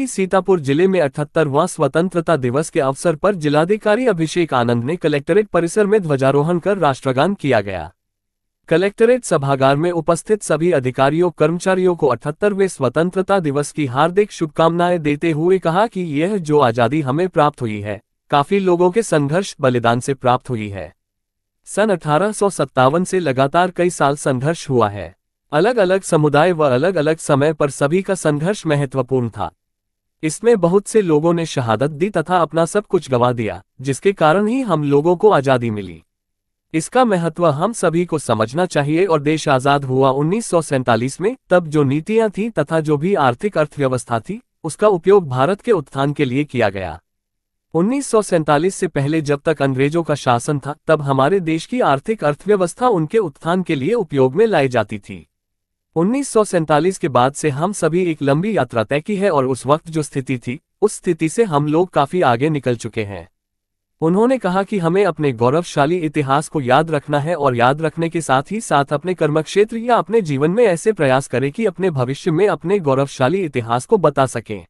UP Sitapur जिले में 78वां स्वतंत्रता दिवस के अवसर पर जिलाधिकारी अभिषेक आनंद ने कलेक्ट्रेट परिसर में ध्वजारोहण कर राष्ट्रगान किया गया। कलेक्ट्रेट सभागार में उपस्थित सभी अधिकारियों कर्मचारियों को 78वें स्वतंत्रता दिवस की हार्दिक शुभकामनाएं देते हुए कहा कि यह जो आजादी हमें प्राप्त हुई है, काफी लोगों के संघर्ष बलिदान से प्राप्त हुई है। सन 1857 से लगातार कई साल संघर्ष हुआ है। अलग अलग समुदाय व अलग अलग समय पर सभी का संघर्ष महत्वपूर्ण था। इसमें बहुत से लोगों ने शहादत दी तथा अपना सब कुछ गंवा दिया, जिसके कारण ही हम लोगों को आजादी मिली। इसका महत्व हम सभी को समझना चाहिए और देश आजाद हुआ 1947 में। तब जो नीतियां थीं तथा जो भी आर्थिक अर्थव्यवस्था थी, उसका उपयोग भारत के उत्थान के लिए किया गया। 1947 से पहले जब तक अंग्रेजों का शासन था, तब हमारे देश की आर्थिक अर्थव्यवस्था उनके उत्थान के लिए उपयोग में लाई जाती थी। 1947 के बाद से हम सभी एक लंबी यात्रा तय की है और उस वक्त जो स्थिति थी, उस स्थिति से हम लोग काफी आगे निकल चुके हैं। उन्होंने कहा कि हमें अपने गौरवशाली इतिहास को याद रखना है और याद रखने के साथ ही साथ अपने कर्मक्षेत्र या अपने जीवन में ऐसे प्रयास करें कि अपने भविष्य में अपने गौरवशाली इतिहास को बता सकें।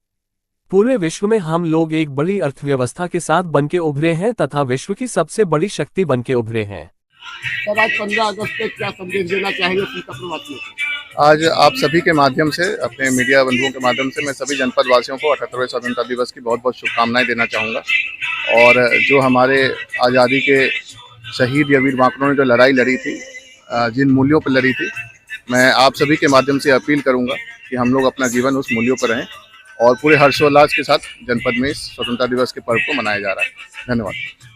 पूरे विश्व में हम लोग एक बड़ी अर्थव्यवस्था के साथ बनके उभरे हैं तथा विश्व की सबसे बड़ी शक्ति बनके उभरे हैं। सर, आज 15 अगस्त पे क्या संदेश देना चाहेंगे सीतापुर वासियों को? आज आप सभी के माध्यम से, अपने मीडिया बंधुओं के माध्यम से मैं सभी जनपद वासियों को 78वें स्वतंत्रता दिवस की बहुत बहुत शुभकामनाएं देना चाहूँगा। और जो हमारे आज़ादी के शहीद या वीर बांकुरों ने जो लड़ाई लड़ी थी, जिन मूल्यों पर लड़ी थी, मैं आप सभी के माध्यम से अपील करूँगा कि हम लोग अपना जीवन उस मूल्यों पर रहें और पूरे हर्षोल्लास के साथ जनपद में इस स्वतंत्रता दिवस के पर्व को मनाया जा रहा है। धन्यवाद।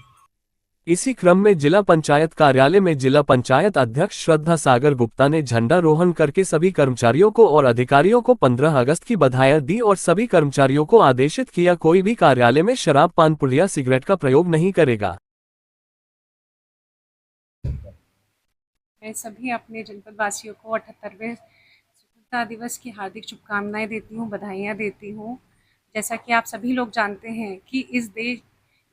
इसी क्रम में जिला पंचायत कार्यालय में जिला पंचायत अध्यक्ष श्रद्धा सागर गुप्ता ने झंडारोहण करके सभी कर्मचारियों को और अधिकारियों को 15 अगस्त की बधाई दी और सभी कर्मचारियों को आदेशित किया कोई भी कार्यालय में शराब, पान पुड़िया, सिगरेट का प्रयोग नहीं करेगा। मैं सभी अपने जनपद वासियों को 78वें स्वतंत्रता दिवस की हार्दिक शुभकामनाएं देती हूँ, बधाइयाँ देती हूँ। जैसा कि आप सभी लोग जानते हैं कि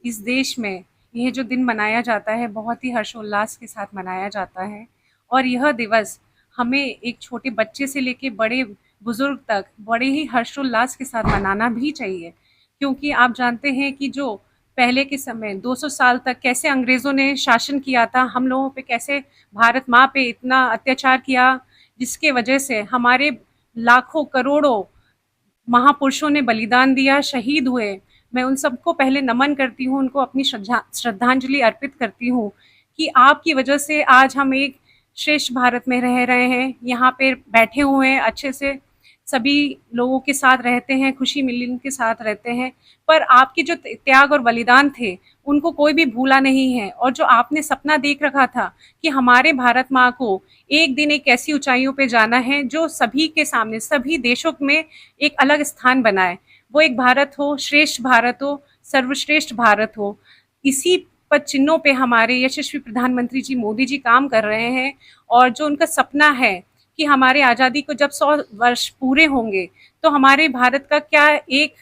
इस देश में यह जो दिन मनाया जाता है, बहुत ही हर्षोल्लास के साथ मनाया जाता है। और यह दिवस हमें एक छोटे बच्चे से लेकर बड़े बुजुर्ग तक बड़े ही हर्षोल्लास के साथ मनाना भी चाहिए, क्योंकि आप जानते हैं कि जो पहले के समय 200 साल तक कैसे अंग्रेज़ों ने शासन किया था, हम लोगों पे कैसे भारत माँ पे इतना अत्याचार किया, जिसके वजह से हमारे लाखों करोड़ों महापुरुषों ने बलिदान दिया, शहीद हुए। मैं उन सबको पहले नमन करती हूँ, उनको अपनी श्रद्धांजलि अर्पित करती हूँ कि आपकी वजह से आज हम एक श्रेष्ठ भारत में रह रहे हैं। यहाँ पे बैठे हुए हैं, अच्छे से सभी लोगों के साथ रहते हैं, खुशी मिलन के साथ रहते हैं। पर आपके जो त्याग और बलिदान थे, उनको कोई भी भूला नहीं है। और जो आपने सपना देख रखा था कि हमारे भारत माँ को एक दिन एक ऐसी ऊंचाइयों पे जाना है जो सभी के सामने, सभी देशों में एक अलग स्थान बनाए, वो एक भारत हो, श्रेष्ठ भारत हो, सर्वश्रेष्ठ भारत हो। इसी पद चिन्हों पे हमारे यशस्वी प्रधानमंत्री जी मोदी जी काम कर रहे हैं। और जो उनका सपना है कि हमारे आज़ादी को जब 100 वर्ष पूरे होंगे तो हमारे भारत का क्या एक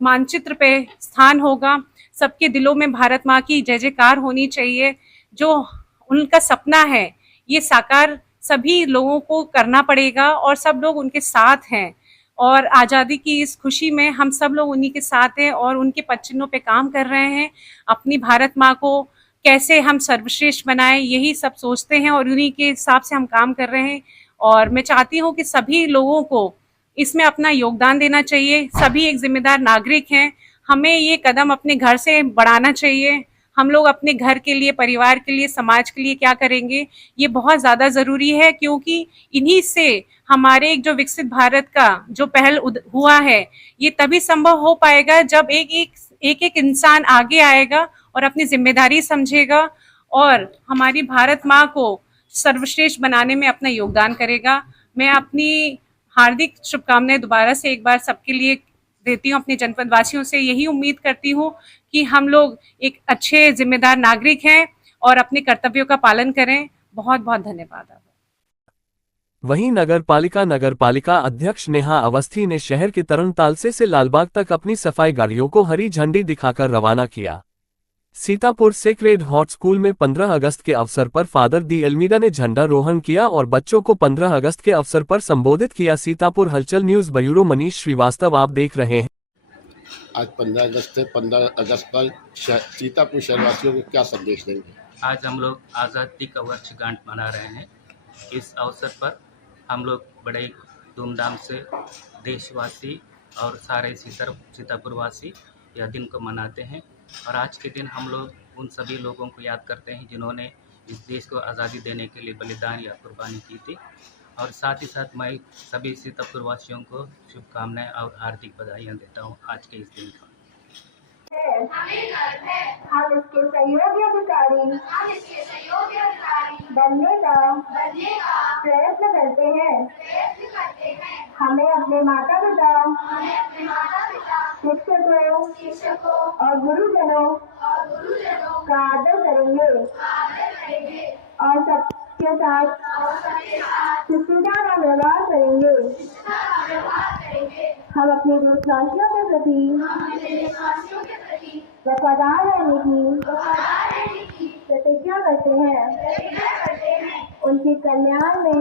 मानचित्र पे स्थान होगा, सबके दिलों में भारत माँ की जय जयकार होनी चाहिए। जो उनका सपना है, ये साकार सभी लोगों को करना पड़ेगा और सब लोग उनके साथ हैं। और आज़ादी की इस खुशी में हम सब लोग उन्हीं के साथ हैं और उनके पद चिन्हों पे काम कर रहे हैं। अपनी भारत माँ को कैसे हम सर्वश्रेष्ठ बनाएं, यही सब सोचते हैं और उन्हीं के हिसाब से हम काम कर रहे हैं। और मैं चाहती हूँ कि सभी लोगों को इसमें अपना योगदान देना चाहिए। सभी एक जिम्मेदार नागरिक हैं, हमें ये कदम अपने घर से बढ़ाना चाहिए। हम लोग अपने घर के लिए, परिवार के लिए, समाज के लिए क्या करेंगे, ये बहुत ज़्यादा ज़रूरी है, क्योंकि इन्हीं से हमारे एक जो विकसित भारत का जो पहल हुआ है, ये तभी संभव हो पाएगा जब एक इंसान आगे आएगा और अपनी जिम्मेदारी समझेगा और हमारी भारत माँ को सर्वश्रेष्ठ बनाने में अपना योगदान करेगा। मैं अपनी हार्दिक शुभकामनाएं दोबारा से एक बार सबके लिए देती हूँ। अपने जनपद वासियों से यही उम्मीद करती हूँ कि हम लोग एक अच्छे जिम्मेदार नागरिक हैं और अपने कर्तव्यों का पालन करें। बहुत बहुत धन्यवाद। वहीं नगरपालिका अध्यक्ष नेहा अवस्थी ने शहर के तरणताल से लालबाग तक अपनी सफाई गाड़ियों को हरी झंडी दिखाकर रवाना किया। सीतापुर सेक्रेड हार्ट स्कूल में 15 अगस्त के अवसर पर फादर दी एल्मीडा ने झंडारोहण किया और बच्चों को 15 अगस्त के अवसर पर संबोधित किया। सीतापुर हलचल न्यूज ब्यूरो मनीष श्रीवास्तव आप देख रहे हैं। आज 15 अगस्त है। 15 अगस्त पर सीतापुर शहरवासियों को क्या संदेश देंगे? आज हम लोग आज़ादी का वर्षगांठ मना रहे हैं। इस अवसर पर हम लोग बड़े धूमधाम से देशवासी और सारे सीतापुरवासी यह दिन को मनाते हैं। और आज के दिन हम लोग उन सभी लोगों को याद करते हैं जिन्होंने इस देश को आज़ादी देने के लिए बलिदान या कुर्बानी की थी। और साथ ही साथ मैं सभी सीतापुरवासियों को शुभकामनाएं और हार्दिक बधाइयाँ देता हूँ आज के इस दिन का। हम इसके सहयोगी अधिकारी बनने का प्रयत्न करते हैं। हमें अपने माता पिता, शिक्षकों और गुरुजनों का आदर करेंगे और सबके साथ शिष्टता का व्यवहार करेंगे। हम अपने देशवासियों के प्रति वफादार रहने की प्रतिज्ञा करते हैं। उनके कल्याण में